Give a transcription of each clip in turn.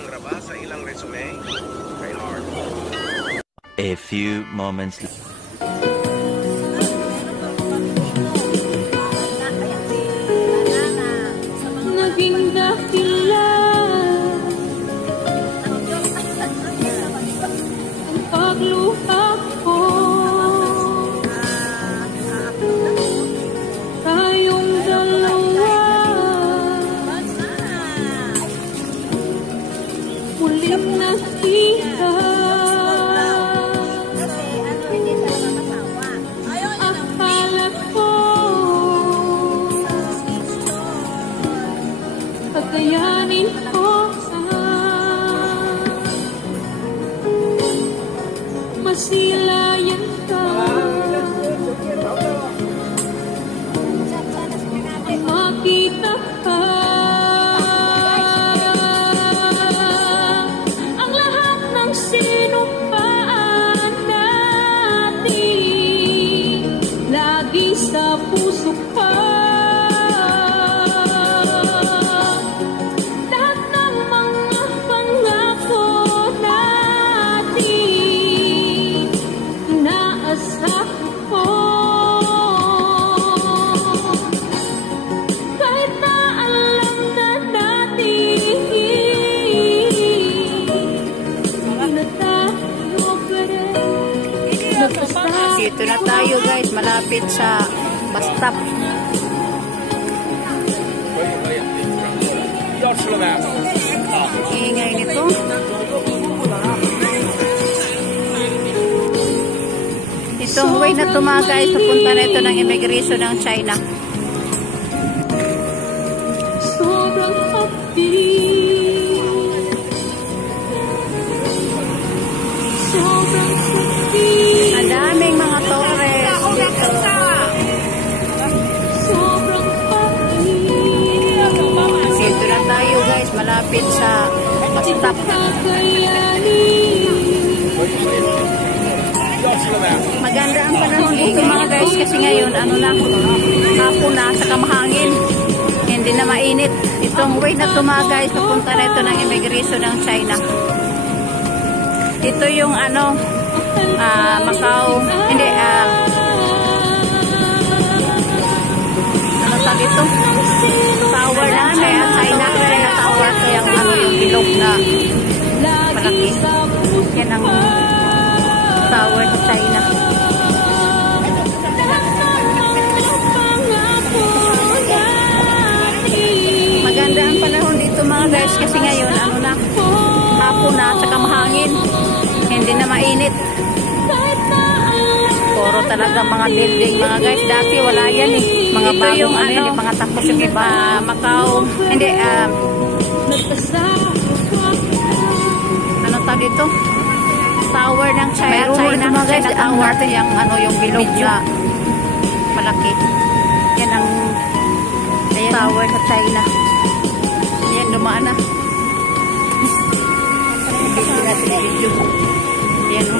pangraba sa ilang resume kay Lord. A few moments later. Naging dahilan ang pagluha ko. Tayong dalawa muling nakita. Akala ko kakayanin ko masilayan ka. Makita ka ang lahat ng sinumpaan natin, lagi sa puso ka. Lahat ng mga pangako natin, inaasahan ko. Kahit na alam na natin, hindi na tayo pwede. Dito na tayo guys, malapit sa bus stop. Ingay nito. Itong way na ito mga guys, papunta na ito ng immigration ng China. Sobrang happy, sobrang happy, Ang daming mga torres dito. sobrang happy. Dito na tayo guys, malapit sa bus stop. Kakayanin. Maganda ang panahon dito mga guys kasi ngayon ano lang, hapon na saka mahangin, hindi na mainit. Itong way na ito mga guys, papunta na ito ng immigration ng China. Ito yung ano, Macau, hindi, ano tawag ito? Tower ng China, China Tower. Kaya ano yung bilog na malaki. Yan ang tower sa China. Maganda ang panahon dito mga guys kasi ngayon ano na, hapon na saka mahangin, hindi na mainit. Puro talaga mga building mga guys, dati wala yan eh, mga ito yung ano, mga tapos yung iba Macau, hindi ano tawag dito, tower ng China, China Tower, yung ano yung bilog na malaki. Yan ang tower sa China. Yan, dumaan na. Video natin yung video. Yan o,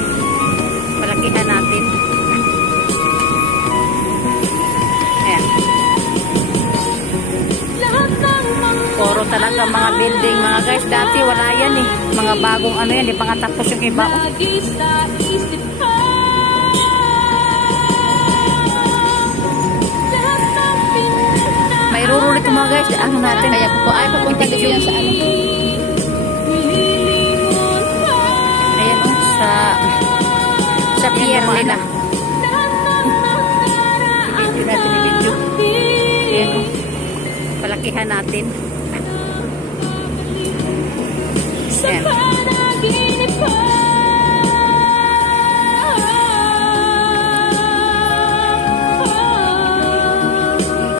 malakihan natin. Ayan. Puro talaga mga building mga guys, dati wala yan eh, mga bagong ano yan, di pa nga tapos yung iba. May ruro dito mga guys, ano natin, kaya po ay papunta dito yan sa ano, ayan o, sa pier nila. Video natin yung video. Ayan o, palakihan natin.